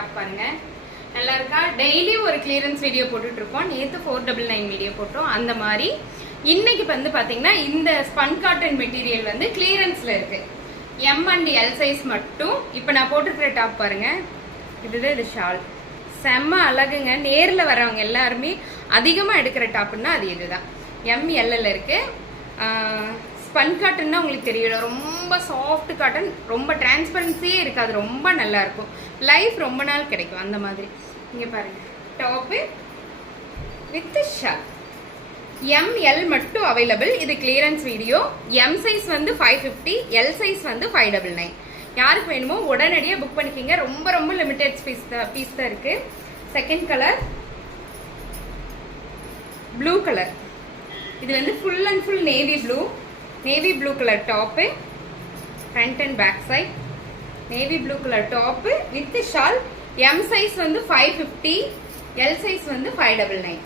பாருங்க நல்லா இருக்கா. டெய்லி ஒரு கிளியரன்ஸ் வீடியோ போட்டுட்டு இருக்கோம். நேத்து 499 வீடியோ போட்டோம். அந்த மாதிரி இன்னைக்கு வந்து பாத்தீங்கன்னா இந்த ஸ்பன் காட்டன் மெட்டீரியல் வந்து கிளியரன்ஸ்ல இருக்கு. எம் அண்ட் எல் சைஸ் மட்டும். இப்ப நான் போட்டுக்கிற டாப் பாருங்க, இதுதான் இது ஷால். செம்ம அழகுங்க. நேர்ல வரவங்க எல்லாருமே அதிகமா எடுக்கிற டாப்னா அது இதுதான். ML இருக்கு. ஸ்பன் காட்டன்னா உங்களுக்கு தெரியல, ரொம்ப சாஃப்ட் காட்டன், ரொம்ப டிரான்ஸ்பரன்சியே இருக்காது, ரொம்ப நல்லா இருக்கும். லைஃப் ரொம்ப நாள் கிடைக்கும் அந்த மாதிரி. இங்க பாருங்க, டாப்பு வித் ஷால். ML மட்டும் அவைலபிள். இது கிளியரன்ஸ் வீடியோ. M சைஸ் வந்து 550, L சைஸ் வந்து 599. யாருக்கு வேணுமோ உடனடியாக புக் பண்ணிக்கிங்க. ரொம்ப ரொம்ப லிமிடெட் பீஸ் தான் இருக்கு. Second colour blue colour. இது வந்து full and full navy blue colour top. Front and back side navy blue colour top with shawl. M size வந்து 550, L சைஸ் வந்து 599.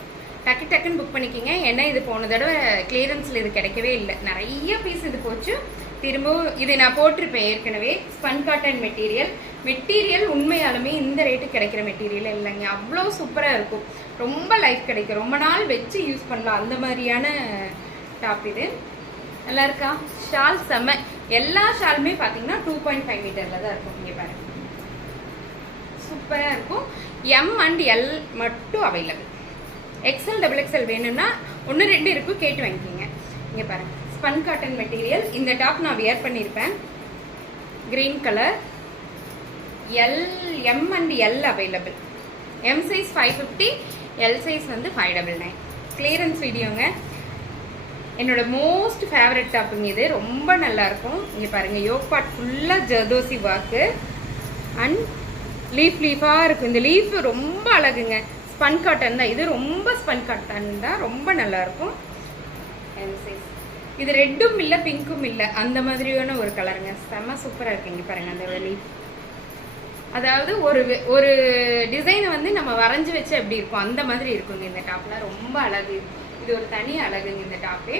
டக்குன்னு புக் பண்ணிக்கிங்க. ஏன்னா இது போன தடவை கிளியரன்ஸ்ல இது கிடைக்கவே இல்லை, நிறைய பீஸ் இது போச்சு. திரும்பவும் இது நான் போட்டிருப்பேன் ஏற்கனவே. ஸ்பன் காட்டன் மெட்டீரியல் உண்மையாலுமே இந்த ரேட்டு கிடைக்கிற மெட்டீரியல் இல்லைங்க. அவ்வளோ சூப்பராக இருக்கும், ரொம்ப லைஃப் கிடைக்கும், ரொம்ப நாள் வச்சு யூஸ் பண்ணலாம். அந்த மாதிரியான டாப் இது. நல்லா இருக்கா? ஷால் செம்ம. எல்லா ஷாலுமே பார்த்தீங்கன்னா 2.5 மீட்டர்ல தான் இருக்கும். இங்கே பாருங்க, சூப்பராக இருக்கும். M அண்ட் L மட்டும் அவைலபிள். XL XXL வேணும்னா 1 2 இருக்கும், கேட்டு வாங்கிக்கிங்க. இங்கே பாருங்க, ஸ்பன் காட்டன் மெட்டீரியல். இந்த டாப் நான் வியர் பண்ணியிருப்பேன், green colour. M and L available. M size 550, L size வந்து 599. கிளியரன்ஸ் வீடியோங்க. என்னோட மோஸ்ட் ஃபேவரட் டாப்புங்க இது. ரொம்ப நல்லா இருக்கும். இங்கே பாருங்க, யோக் பார்ட் ஃபுல்லாக ஜர்தோசி வாக்கு அண்ட் லீஃபாக இருக்கும். இந்த லீஃப் ரொம்ப அழகுங்க. ஸ்பன் காட்டன் தான் இது, ரொம்ப ஸ்பன் காட்டன் தான், ரொம்ப நல்லா இருக்கும். M size. இது ரெட்டும் இல்லை பிங்க்கும் இல்லை, அந்த மாதிரியான ஒரு கலருங்க. செம்ம சூப்பராக இருக்கு. இங்கே பாருங்க, அந்த லீஃப், அதாவது ஒரு டிசைனை வந்து நம்ம வரைஞ்சி வச்சு எப்படி இருக்கும் அந்த மாதிரி இருக்குங்க. இந்த டாப்ல ரொம்ப அழகு. இது ஒரு தனி அழகுங்க இந்த top.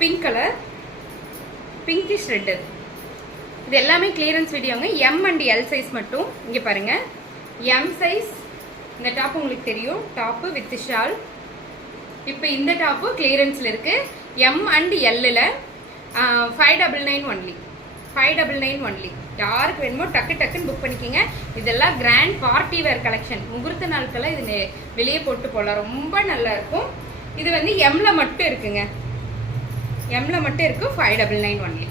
Pink colour, pinkish red. இது எல்லாமே கிளியரன்ஸ் வீடியோங்க. M அண்ட் L சைஸ் மட்டும். இங்கே பாருங்க, M சைஸ் இந்த டாப் உங்களுக்கு தெரியும், டாப்பு வித் ஷால். இப்போ இந்த டாப்பு கிளியரன்ஸ்ல இருக்கு. M அண்ட் L-ல 599 ஒன்லி. 599 ஒன்லி. யாருக்கு வேணுமோ டக்குன்னு புக் பண்ணிக்கிங்க. இதெல்லாம் கிராண்ட் பார்ட்டி வேர் கலெக்ஷன். முகூர்த்த நாட்கள்லாம் இது வெளியே போட்டு போகலாம், ரொம்ப நல்லா இருக்கும். இது வந்து M-ல மட்டும் இருக்குங்க. M-ல மட்டும் இருக்கு, 599 ஒன்லி.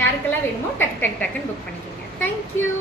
யாருக்கெல்லாம் வேணுமோ டக்குன்னு புக் பண்ணிக்கிங்க. தேங்க்யூ.